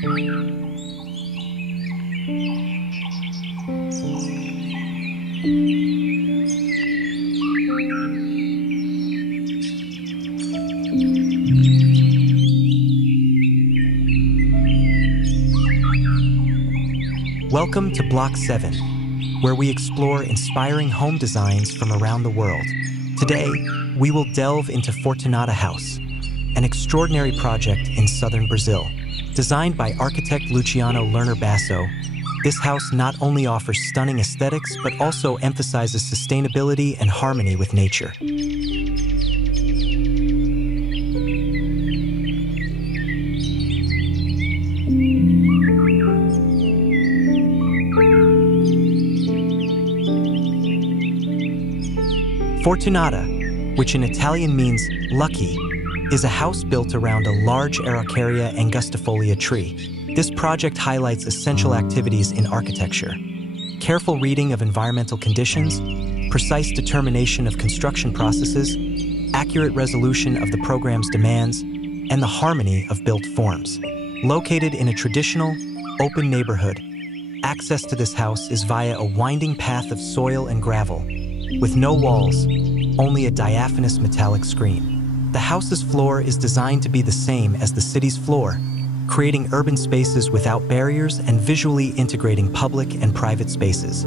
Welcome to Block 7, where we explore inspiring home designs from around the world. Today, we will delve into Fortunata House, an extraordinary project in southern Brazil. Designed by architect Luciano Lerner Basso, this house not only offers stunning aesthetics but also emphasizes sustainability and harmony with nature. Fortunata, which in Italian means lucky, is a house built around a large Araucaria Angustifolia tree. This project highlights essential activities in architecture: careful reading of environmental conditions, precise determination of construction processes, accurate resolution of the program's demands, and the harmony of built forms. Located in a traditional, open neighborhood, access to this house is via a winding path of soil and gravel, with no walls, only a diaphanous metallic screen. The house's floor is designed to be the same as the city's floor, creating urban spaces without barriers and visually integrating public and private spaces.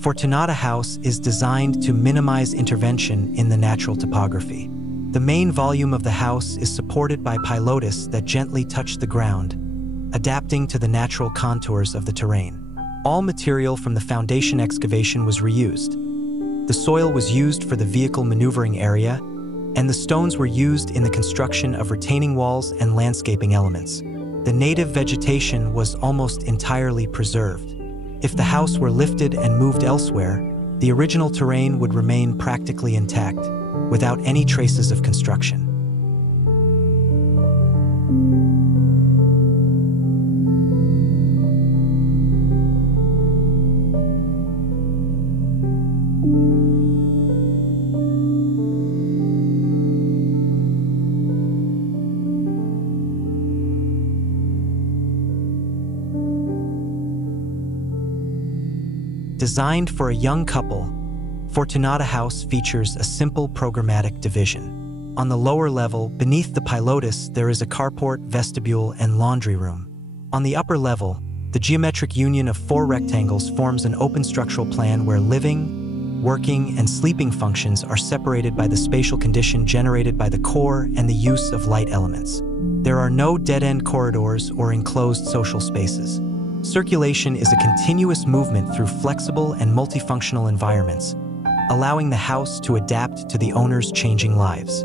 Fortunata House is designed to minimize intervention in the natural topography. The main volume of the house is supported by pilotis that gently touch the ground, adapting to the natural contours of the terrain. All material from the foundation excavation was reused. The soil was used for the vehicle maneuvering area, and the stones were used in the construction of retaining walls and landscaping elements. The native vegetation was almost entirely preserved. If the house were lifted and moved elsewhere, the original terrain would remain practically intact, without any traces of construction. Designed for a young couple, Fortunata House features a simple programmatic division. On the lower level, beneath the pilotis, there is a carport, vestibule, and laundry room. On the upper level, the geometric union of 4 rectangles forms an open structural plan where living, working, and sleeping functions are separated by the spatial condition generated by the core and the use of light elements. There are no dead-end corridors or enclosed social spaces. Circulation is a continuous movement through flexible and multifunctional environments, allowing the house to adapt to the owner's changing lives.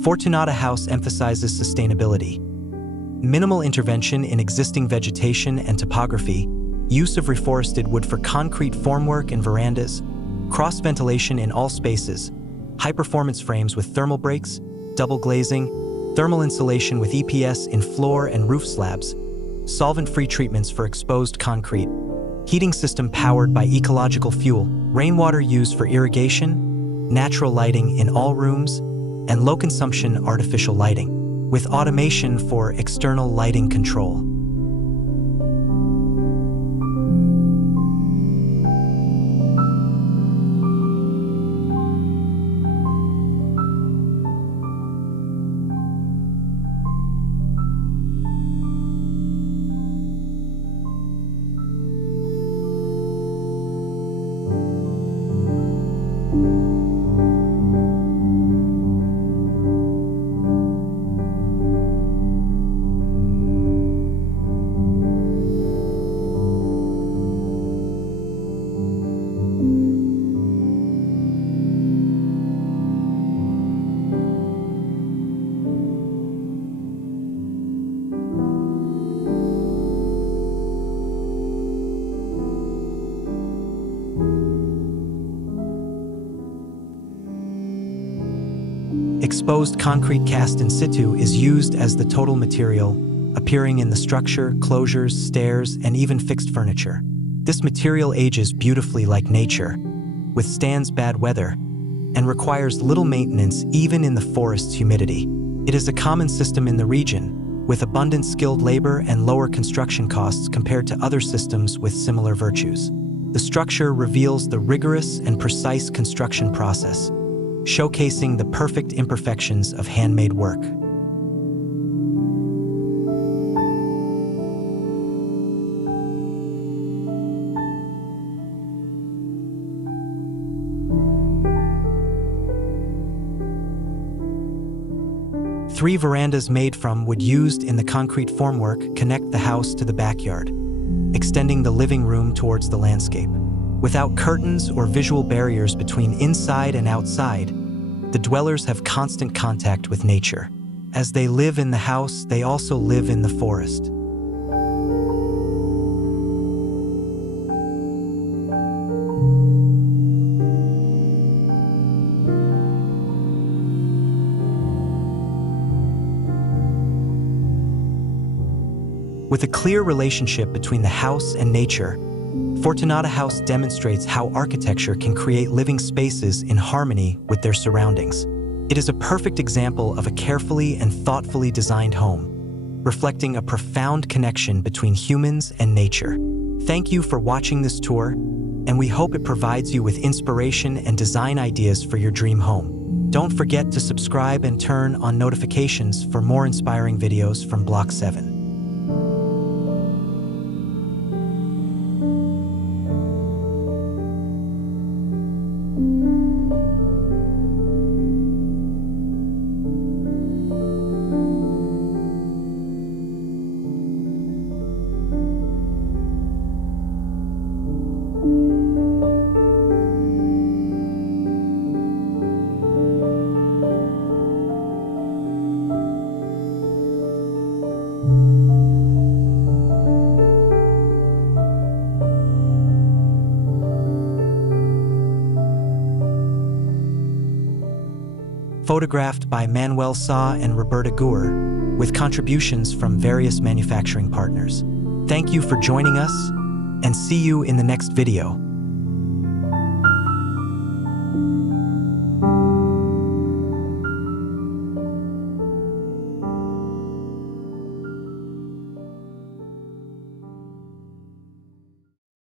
Fortunata House emphasizes sustainability. Minimal intervention in existing vegetation and topography, use of reforested wood for concrete formwork and verandas, cross-ventilation in all spaces, high-performance frames with thermal breaks, double glazing, thermal insulation with EPS in floor and roof slabs, solvent-free treatments for exposed concrete, heating system powered by ecological fuel, rainwater used for irrigation, natural lighting in all rooms, and low-consumption artificial lighting, with automation for external lighting control. Exposed concrete cast in situ is used as the total material, appearing in the structure, closures, stairs, and even fixed furniture. This material ages beautifully like nature, withstands bad weather, and requires little maintenance even in the forest's humidity. It is a common system in the region, with abundant skilled labor and lower construction costs compared to other systems with similar virtues. The structure reveals the rigorous and precise construction process, showcasing the perfect imperfections of handmade work. Three verandas made from wood used in the concrete formwork connect the house to the backyard, extending the living room towards the landscape. Without curtains or visual barriers between inside and outside, the dwellers have constant contact with nature. As they live in the house, they also live in the forest. With a clear relationship between the house and nature, Fortunata House demonstrates how architecture can create living spaces in harmony with their surroundings. It is a perfect example of a carefully and thoughtfully designed home, reflecting a profound connection between humans and nature. Thank you for watching this tour, and we hope it provides you with inspiration and design ideas for your dream home. Don't forget to subscribe and turn on notifications for more inspiring videos from Block 7. Photographed by Manuel Sa and Roberta Gour, with contributions from various manufacturing partners. Thank you for joining us, and see you in the next video.